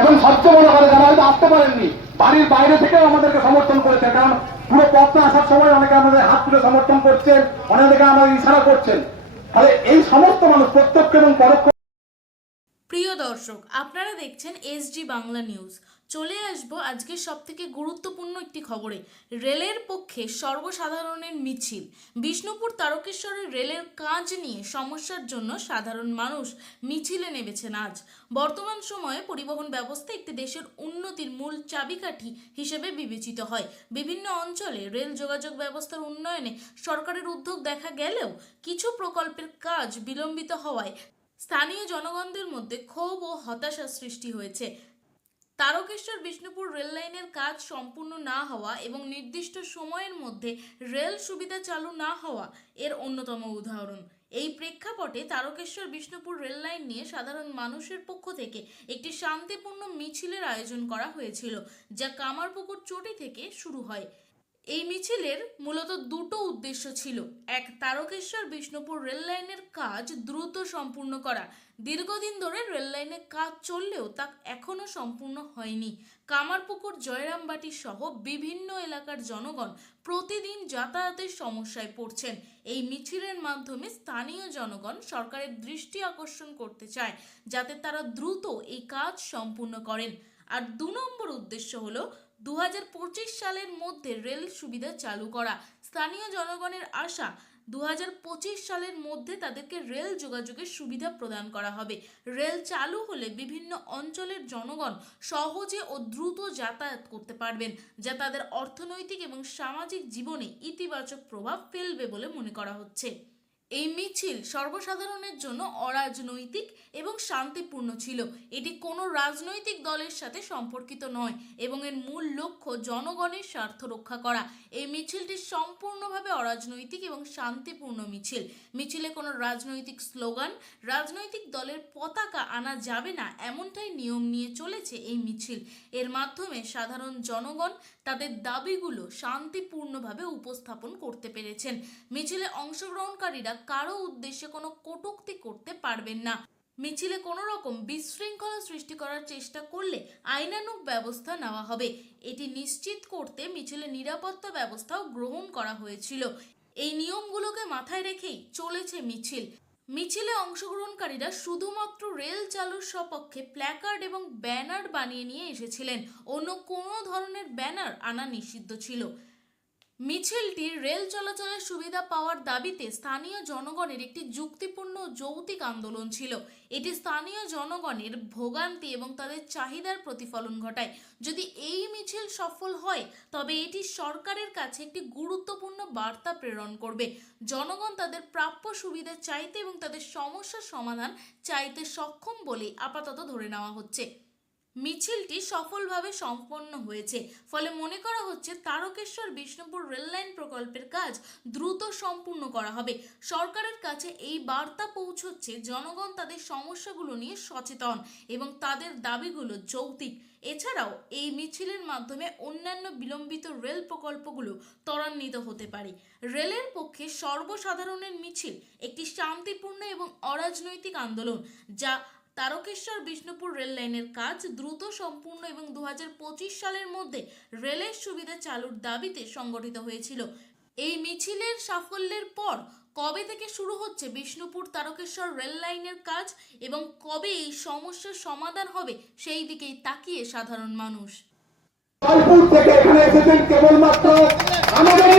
এবং সবচেয়ে বড় করে যারা হয়তো আসতে পারেননি, বাড়ির বাইরে থেকেও আমাদেরকে সমর্থন করেছেন। কারণ পুরো পথটা আসার সময় অনেকে আমাদের হাত তুলে সমর্থন করছেন, অনেকে আমাদের ইশারা করছেন। তাহলে এই সমস্ত মানুষ প্রত্যক্ষ এবং পরোক্ষ। প্রিয় দর্শক, আপনারা দেখছেন এসজি বাংলা নিউজ। চলে আসবো আজকে সবথেকে গুরুত্বপূর্ণ একটি খবরে। রেলের পক্ষে সর্বসাধারণের মিছিল। বিষ্ণুপুর তারকেশ্বরের রেলের কাজ নিয়ে সমস্যার জন্য সাধারণ মানুষ মিছিলে নেমেছেন আজ। বর্তমান সময়ে পরিবহন ব্যবস্থা একটি দেশের উন্নতির মূল চাবিকাঠি হিসেবে বিবেচিত হয়। বিভিন্ন অঞ্চলে রেল যোগাযোগ ব্যবস্থার উন্নয়নে সরকারের উদ্যোগ দেখা গেলেও কিছু প্রকল্পের কাজ বিলম্বিত হওয়ায় স্থানীয় জনগণদের মধ্যে ক্ষোভ ও হতাশার সৃষ্টি হয়েছে। তারকেশ্বর বিষ্ণুপুর রেল লাইনের কাজ সম্পূর্ণ না হওয়া এবং নির্দিষ্ট সময়ের মধ্যে রেল সুবিধা চালু না হওয়া এর অন্যতম উদাহরণ। এই প্রেক্ষাপটে তারকেশ্বর বিষ্ণুপুর রেল লাইন নিয়ে সাধারণ মানুষের পক্ষ থেকে একটি শান্তিপূর্ণ মিছিলের আয়োজন করা হয়েছিল, যা কামারপুকুর চটি থেকে শুরু হয়। এই মিছিলের মূলত দুটো উদ্দেশ্য ছিল। এক, তারকেশ্বর বিষ্ণুপুর রেল লাইনের কাজ দ্রুত সম্পূর্ণ করা। দীর্ঘদিন ধরে রেল লাইনের কাজ চললেও তা এখনও সম্পূর্ণ হয়নি। কামারপুকুর, জয়রামবাটি সহ বিভিন্ন এলাকার জনগণ প্রতিদিন যাতায়াতের সমস্যায় পড়ছেন। এই মিছিলের মাধ্যমে স্থানীয় জনগণ সরকারের দৃষ্টি আকর্ষণ করতে চায় যাতে তারা দ্রুত এই কাজ সম্পূর্ণ করেন। আর ২ নম্বর উদ্দেশ্য হলো ২০২৫ সালের মধ্যে রেল সুবিধা চালু করা। স্থানীয় জনগণের আশা ২০২৫ সালের মধ্যে তাদেরকে রেল যোগাযোগের সুবিধা প্রদান করা হবে। রেল চালু হলে বিভিন্ন অঞ্চলের জনগণ সহজে ও দ্রুত যাতায়াত করতে পারবেন, যা তাদের অর্থনৈতিক এবং সামাজিক জীবনে ইতিবাচক প্রভাব ফেলবে বলে মনে করা হচ্ছে। এই মিছিল সর্বসাধারণের জন্য অরাজনৈতিক এবং শান্তিপূর্ণ ছিল। এটি কোনো রাজনৈতিক দলের সাথে সম্পর্কিত নয় এবং এর মূল লক্ষ্য জনগণের স্বার্থ রক্ষা করা। এই মিছিলটি সম্পূর্ণভাবে অরাজনৈতিক এবং শান্তিপূর্ণ মিছিল। মিছিলে কোনো রাজনৈতিক স্লোগান, রাজনৈতিক দলের পতাকা আনা যাবে না, এমনটাই নিয়ম নিয়ে চলেছে এই মিছিল। এর মাধ্যমে সাধারণ জনগণ তাদের দাবিগুলো শান্তিপূর্ণভাবে উপস্থাপন করতে পেরেছেন। মিছিলে অংশগ্রহণকারীরা কারো উদ্দেশ্যে কোনো কটূক্তি করতে পারবেন না। মিছিলে কোনো রকম বিশৃঙ্খলা সৃষ্টি করার চেষ্টা করলে আইনানুগ ব্যবস্থা নেওয়া হবে। এটি নিশ্চিত করতে মিছিলে নিরাপত্তা ব্যবস্থাও গ্রহণ করা হয়েছিল। এই নিয়মগুলোকে মাথায় রেখেই চলেছে মিছিল। মিছিলে অংশগ্রহণকারীরা শুধুমাত্র রেল চালুর সপক্ষে প্ল্যাকার্ড এবং ব্যানার বানিয়ে নিয়ে এসেছিলেন। অন্য কোনো ধরনের ব্যানার আনা নিষিদ্ধ ছিল। মিছিলটি রেল চলাচলের সুবিধা পাওয়ার দাবিতে স্থানীয় জনগণের একটি যুক্তিপূর্ণ যৌক্তিক আন্দোলন ছিল। এটি স্থানীয় জনগণের ভোগান্তি এবং তাদের চাহিদার প্রতিফলন ঘটায়। যদি এই মিছিল সফল হয় তবে এটি সরকারের কাছে একটি গুরুত্বপূর্ণ বার্তা প্রেরণ করবে। জনগণ তাদের প্রাপ্য সুবিধা চাইতে এবং তাদের সমস্যার সমাধান চাইতে সক্ষম বলে আপাতত ধরে নেওয়া হচ্ছে। মিছিলটি সফলভাবে সম্পন্ন হয়েছে, ফলে মনে করা হচ্ছে তারকেশ্বর বিষ্ণুপুর রেললাইন প্রকল্পের কাজ দ্রুত সম্পূর্ণ করা হবে। সরকারের কাছে এই বার্তা পৌঁছচ্ছে জনগণ তাদের সমস্যাগুলো নিয়ে সচেতন এবং তাদের দাবিগুলো যৌক্তিক। এছাড়াও এই মিছিলের মাধ্যমে অন্যান্য বিলম্বিত রেল প্রকল্পগুলো ত্বরান্বিত হতে পারে। রেলের পক্ষে সর্বসাধারণের মিছিল একটি শান্তিপূর্ণ এবং অরাজনৈতিক আন্দোলন, যা তারকেশ্বর বিষ্ণুপুর রেল লাইনের কাজ দ্রুত সম্পূর্ণ এবং ২০২৫ সালের মধ্যে রেলের সুবিধা চালুর দাবিতে সংগঠিত হয়েছিল। এই মিছিলের সাফল্যের পর কবে থেকে শুরু হচ্ছে বিষ্ণুপুর তারকেশ্বর রেল লাইনের কাজ এবং কবে এই সমস্যার সমাধান হবে সেই দিকেই তাকিয়ে সাধারণ মানুষ। জয়পুর থেকে এখানে এসেছেন কেবলমাত্র আমাদের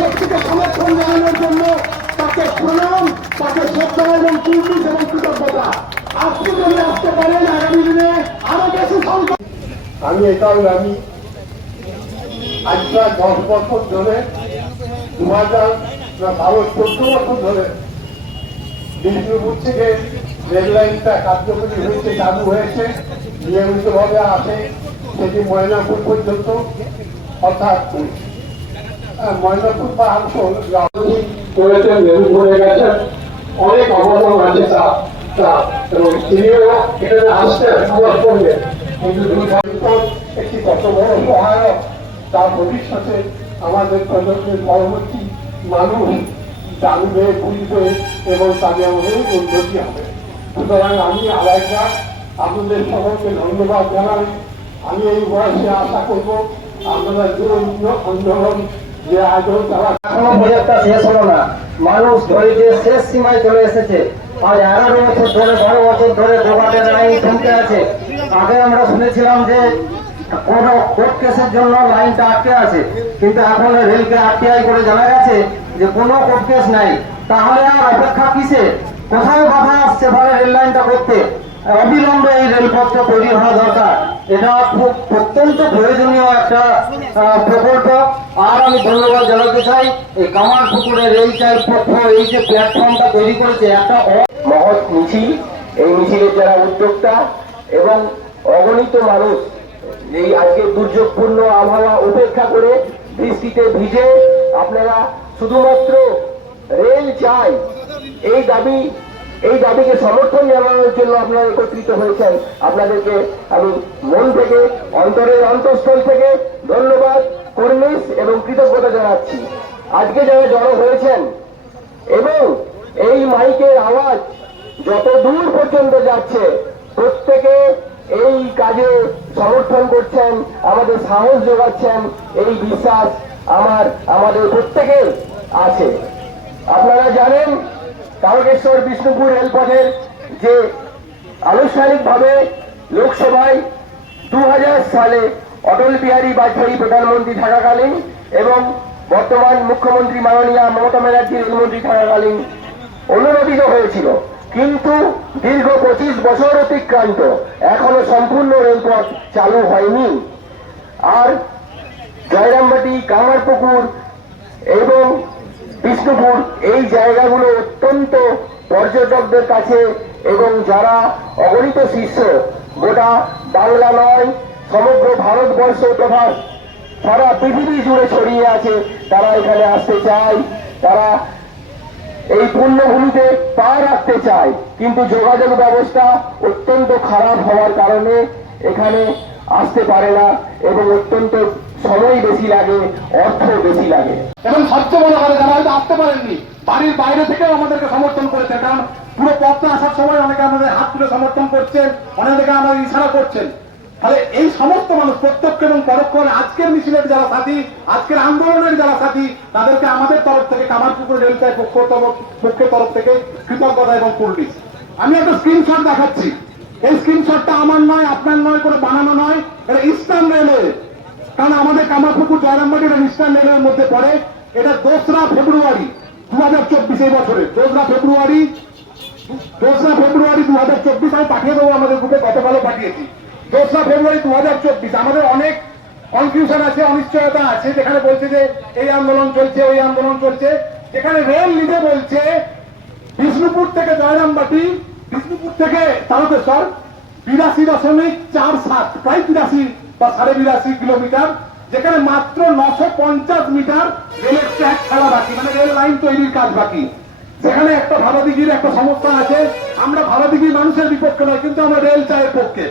শক্তিকে সমর্থন জানানোর জন্য। তাকে প্রণাম, তাকে শ্রদ্ধা এবং পুলিশ এবং কৃতজ্ঞতা। আপনি যদি আসতে পারেন আগামী দিনে আরো বেশি সংখ্যা। আমি আজ প্রায় 10 বছর ধরে 2014 বছর ধরে বিষ্ণুপুর থেকে রেল লাইনটা কার্যকরী হয়েছে, চালু হয়েছে, নিয়মিতভাবে আসে সেটি ময়নাপুর পর্যন্ত। অর্থাৎ ময়নাপুর বা আসল করেছেন, মেরুভূমে গেছেন, অনেক অবদান আছে এবং তিনিও এখানে আসতে সমর্থ করবেন। কিন্তু একটি কত বড় সহায়ক, তার ভবিষ্যতে আমাদের প্রজন্মের পরবর্তী মানুষ জানবে, বুঝবে এবং তাদের অনেক উন্নতি হবে। সুতরাং আমি আরেকবার আপনাদের সকলকে ধন্যবাদ জানাই। আমি এই বয়সে আশা করব আপনারা দুরন্ত আন্দোলন যে আয়োজন তারা এখনো প্রজেক্টটা শেষ হলো না। মানুষ ধৈর্যের শেষ সীমায় চলে এসেছে। আজ 11 বছর ধরে 12 বছর ধরে দোকানের লাইন থমকে আছে। আগে আমরা শুনেছিলাম যে কোন কোর্ট কেসের জন্য লাইনটা আটকে আছে, কিন্তু এখন রেলকে আরটিআই করে জানা গেছে যে কোনো কোর্ট কেস নাই। তাহলে আর অপেক্ষা কিসে? কোথায় বাধা আসছে ফলে রেল লাইনটা করতে? অবিলম্বে এই রেলপথটা তৈরি হওয়া দরকার। এটা খুব অত্যন্ত প্রয়োজনীয় একটা প্রকল্প। আর আমি ধন্যবাদ জানাতে চাই এই কামারপুকুরের এই পক্ষ এই যে প্ল্যাটফর্মটা তৈরি করেছে, একটা মহৎ মিছিল। এই মিছিলের যারা উদ্যোক্তা এবং অগণিত মানুষ এই আজকে দুর্যোগপূর্ণ আবহাওয়া উপেক্ষা করে বৃষ্টিতে ভিজে আপনারা শুধুমাত্র রেল চাই এই দাবিকে সমর্থন জানানোর জন্য আপনারা একত্রিত হয়েছেন। আপনাদেরকে আমি মন থেকে, অন্তরের অন্তঃস্থল থেকে ধন্যবাদ, কর্নিশ এবং কৃতজ্ঞতা জানাচ্ছি। আজকে যারা জড়ো হয়েছেন এবং এই মাইকের আওয়াজ যত দূর পর্যন্ত যাচ্ছে, প্রত্যেকে এই কাজে সমর্থন করছেন, আমাদের সাহস যোগাচ্ছেন, এই বিশ্বাস আমাদের প্রত্যেকের আছে। আপনারা জানেন তারকেশ্বর বিষ্ণুপুর রেলপথের যে আনুষ্ঠানিকভাবে লোকসভায় 2000 সালে অটল বিহারী বাজপেয়ী প্রধানমন্ত্রী থাকাকালীন এবং বর্তমান মুখ্যমন্ত্রী মাননীয়া মমতা ব্যানার্জি রেলমন্ত্রী থাকাকালীন অনুমোদিত হয়েছিল, কিন্তু দীর্ঘ 25 বছর অতিক্রান্ত এখনো সম্পূর্ণ রেলপথ চালু হয়নি। আর জয়রামবাটি, কামারপুকুর এবং বিষ্ণুপুর এই জায়গাগুলো অত্যন্ত পর্যটকদের কাছে এবং যারা অগণিত শিষ্য গোটা বাংলা নয় সমগ্র ভারতবর্ষ তথা সারা পৃথিবী জুড়ে ছড়িয়ে আছে, তারা এখানে আসতে চায়, তারা এই পুণ্যভূমিতে পা রাখতে চায়, কিন্তু যোগাযোগ ব্যবস্থা অত্যন্ত খারাপ হওয়ার কারণে এখানে আসতে পারে না এবং অত্যন্ত সময় বেশি লাগে, অর্থ বেশি লাগে। এবং সবচেয়ে বড় কথা, যারা হয়তো আসতে পারেননি, বাড়ির বাইরে থেকেও আমাদেরকে সমর্থন করেছে। কারণ পুরো পথটা আসার সময় অনেকে আমাদের হাত তুলে সমর্থন করছেন, অনেকে আমাদের ইশারা করছেন। তাহলে এই সমস্ত মানুষ প্রত্যক্ষ এবং পরোক্ষ আজকের মিছিলের যারা সাথী, আজকের আন্দোলনের যারা সাথী, তাদেরকে আমাদের তরফ থেকে, কামারপুকুর রেলপথ পক্ষের তরফ থেকে কৃতজ্ঞতা এবং কুর্নিশ। আমি একটা স্ক্রিনশট দেখাচ্ছি। এই স্ক্রিনশটটা আমার নয়, আপনার নয়, কোনো বানানো নয়, এটা ইস্টার্ন রেলওয়ে। কারণ আমাদের কামারপুকুর জয়রামবাটি এটা ইস্টার্ন রেলওয়ের মধ্যে পড়ে। এটা 2রা ফেব্রুয়ারি 2024 এই বছরে 2রা ফেব্রুয়ারি 2024 আমি পাঠিয়ে দেবো আমাদের গ্রুপে, গতকালও পাঠিয়েছি। 2রা ফেব্রুয়ারি 2024 আমাদের অনেক কনফিউশন আছে, অনিশ্চয়তা আছে, যেখানে বলছে যে এই আন্দোলন চলছে, ওই আন্দোলন চলছে, যেখানে রেল নিজে বলছে বিষ্ণুপুর থেকে জয়রামবাটি, বিষ্ণুপুর থেকে তারকেশ্বর 82.47, প্রায় 82 বা 82.5 কিলোমিটার, যেখানে মাত্র 950 মিটার রেলের ট্র্যাক খেলা বাকি, মানে রেল লাইন তৈরির কাজ বাকি। সেখানে একটা ভাড়াদিঘির একটা সমস্যা আছে। আমরা ভাড়াদিঘির মানুষের বিপক্ষে নয়, কিন্তু আমরা রেল চায়ের পক্ষে।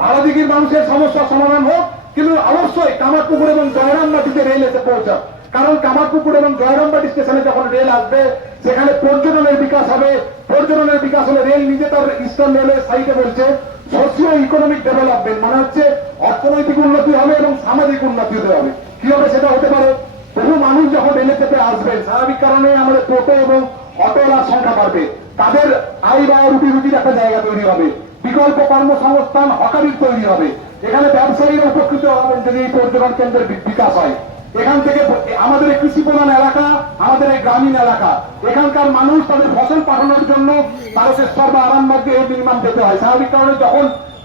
ভাড়াদিঘির মানুষের সমস্যার সমাধান হোক, কিন্তু অবশ্যই কামারপুকুর এবং জয়রামবাটিতে রেল এসে পৌঁছাক। কারণ কামারপুকুর এবং জয়রামবাটি স্টেশনে যখন রেল আসবে, সেখানে পর্যটনের বিকাশ হবে। পর্যটনের বিকাশ হলে রেল নিজে তার ইস্টার্ন রেলওয়ে সাইটে বলছে সোশিও ইকোনমিক ডেভেলপমেন্ট, মানে হচ্ছে অর্থনৈতিক উন্নতি হবে এবং সামাজিক উন্নতি হতে হবে। কিভাবে সেটা হতে পারে? বহু মানুষ যখন রেলে চেপে আসবেন, স্বাভাবিক কারণে আমাদের টোটো এবং অটোর সংখ্যা বাড়বে, তাদের আয় বা রুটির একটা জায়গা তৈরি হবে, বিকল্প কর্মসংস্থান হকারির তৈরি হবে, এখানে ব্যবসায়ীরা উপকৃত হবেন যদি এই পর্যটন কেন্দ্রের বিকাশ হয়। এখান থেকে আমাদের এই কৃষি প্রধান এলাকা, আমাদের এই গ্রামীণ এলাকা, এখানকার মানুষ তাদের ফসল পাঠানোর জন্য তারকেশ্বর বা আরামবাগে মিনিমাম যেতে হয়। স্বাভাবিক কারণে যখন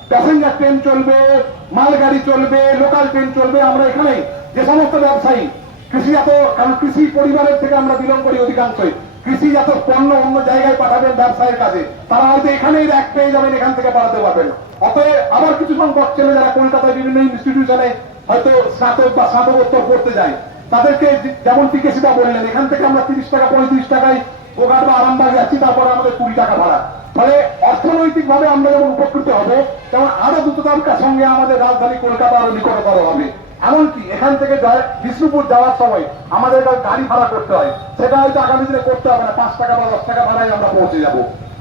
প্যাসেঞ্জার ট্রেন চলবে, মালগাড়ি চলবে, লোকাল ট্রেন চলবে, আমরা এখানে যে সমস্ত ব্যবসায়ী কৃষিজাত, কারণ কৃষি পরিবারের থেকে আমরা বিলং করি অধিকাংশই, কৃষিজাত পণ্য অন্য জায়গায় পাঠাবেন ব্যবসায়ের কাছে, তারা হয়তো এখানেই র্যাক পেয়ে যাবেন, এখান থেকে পাঠাতে পারবেন। অতএব আবার কিছু সংখ্যক ছেলে যারা কলকাতায় বিভিন্ন ইনস্টিটিউশনে হয়তো স্নাতক বা স্নাতকোত্তর করতে যায়, তাদেরকে যেমন টিকেসিটা বললেন, এখান থেকে আমরা 30 টাকা 35 টাকায় গোঘাট বা আরামবাগ যাচ্ছি, তারপরে আমাদের 20 টাকা ভাড়া। ফলে অর্থনৈতিক ভাবে আমরা যেমন উপকৃত হবে, তেমন আরো দ্রুততার সঙ্গে আমাদের রাজধানী কলকাতা আরো নিকটতর হবে। এমনকি এখান থেকে বিষ্ণুপুর যাওয়ার সময় আমাদের গাড়ি ভাড়া করতে হয়, সেটা হয়তো আগামী দিনে করতে হবে না, 5 টাকা বা 10 টাকা ভাড়ায় আমরা পৌঁছে যাব।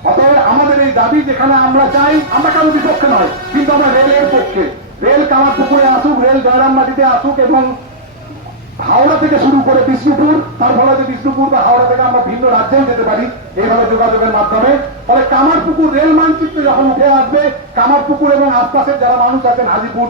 অতএব আমাদের এই দাবি, যেখানে আমরা চাই, আমরা কারো বিপক্ষে নয়, কিন্তু আমরা রেলের পক্ষে। রেল কামারপুকুরে আসুক, রেল জয়রামবাটিতে আসুক, এবং হাওড়া থেকে শুরু করে বিষ্ণুপুর, তার ফলে যে বিষ্ণুপুর বা হাওড়া থেকে আমরা ভিন্ন রাজ্যেও যেতে পারি এইভাবে যোগাযোগের মাধ্যমে। ফলে কামারপুকুর রেল মানচিত্রে যখন উঠে আসবে, কামারপুকুর এবং আশপাশের যারা মানুষ আছেন, হাজিপুর,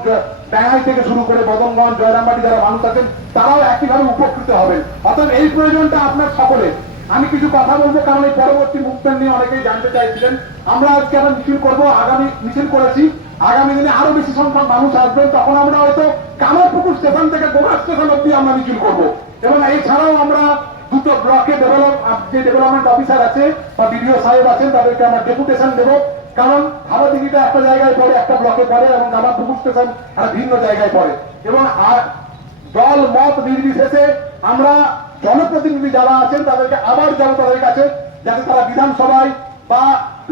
টাঙ্গাই থেকে শুরু করে বদনগঞ্জ, জয়রামবাটি যারা মানুষ আছেন, তারাও একইভাবে উপকৃত হবেন। অর্থাৎ এই প্রয়োজনটা আপনার সকলের। আমি কিছু কথা বলবো, কারণ এই পরবর্তী মুভমেন্ট নিয়ে অনেকেই জানতে চাইছিলেন। আমরা আজকে আমরা মিছিল করবো, আগামী মিছিল করেছি, আগামী দিনে আরো বেশি সংখ্যক মানুষ আসবেন, তখন আমরা হয়তো কামারপুকুর স্টেশন থেকে গোঘাট স্টেশন অব্দি আমরা মিছিল করবো। এবং এছাড়াও আমরা দুটো ব্লকে যে ডেভেলপমেন্ট অফিসার আছে বা বিডিও সাহেব আছেন, তাদেরকে আমরা ডেপুটেশন দেবো। কারণ হাওড়াদিঘিটা একটা জায়গায় পড়ে, একটা ব্লকে পড়ে, এবং কামারপুকুর স্টেশন আর ভিন্ন জায়গায় পড়ে। এবং দল মত নির্বিশেষে আমরা জনপ্রতিনিধি যারা আছেন তাদেরকে আবার যাবো তাদের কাছে, যাতে তারা বিধানসভায় বা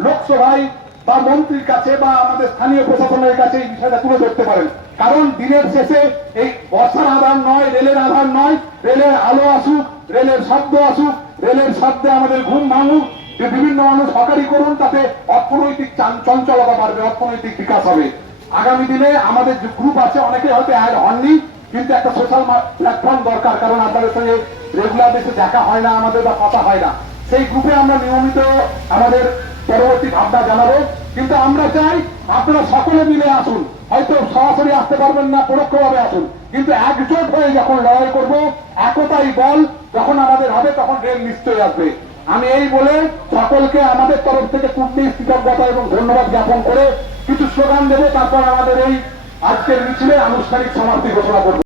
লোকসভায় বা মন্ত্রীর কাছে বা আমাদের স্থানীয় প্রশাসনের কাছে এই বিষয়টা তুলে ধরতে পারেন। কারণ দিনের শেষে এই বর্ষার আধার নয়, রেলের আধার নয়, রেলের আলো আসুক, রেলের শব্দ আসুক, রেলের শব্দে আমাদের ঘুম ভাঙুক, যে বিভিন্ন মানুষ হকারি করুন, তাতে অর্থনৈতিক চঞ্চলতা বাড়বে, অর্থনৈতিক বিকাশ হবে। আগামী দিনে আমাদের যে গ্রুপ আছে, অনেকে হয়তো অ্যাড হননি, কিন্তু একটা সোশ্যাল প্ল্যাটফর্ম দরকার, কারণ আপনাদের সঙ্গে রেগুলার বেশি দেখা হয় না আমাদের বা কথা হয় না। সেই গ্রুপে আমরা নিয়মিত আমাদের পরবর্তী ভাবনা জানাবো। কিন্তু আমরা চাই আপনারা সকলে মিলে আসুন, হয়তো সরাসরি আসতে পারবেন না, পরোক্ষভাবে আসুন, কিন্তু একজোট হয়ে যখন লড়াই করব, একতাই বল যখন আমাদের হবে, তখন রেল নিশ্চয়ই আসবে। আমি এই বলে সকলকে আমাদের তরফ থেকে কৃতজ্ঞতা এবং ধন্যবাদ জ্ঞাপন করে কিছু স্লোগান দেবো, তারপর আমাদের এই আজকের মিছিলে আনুষ্ঠানিক সমাপ্তি ঘোষণা করব।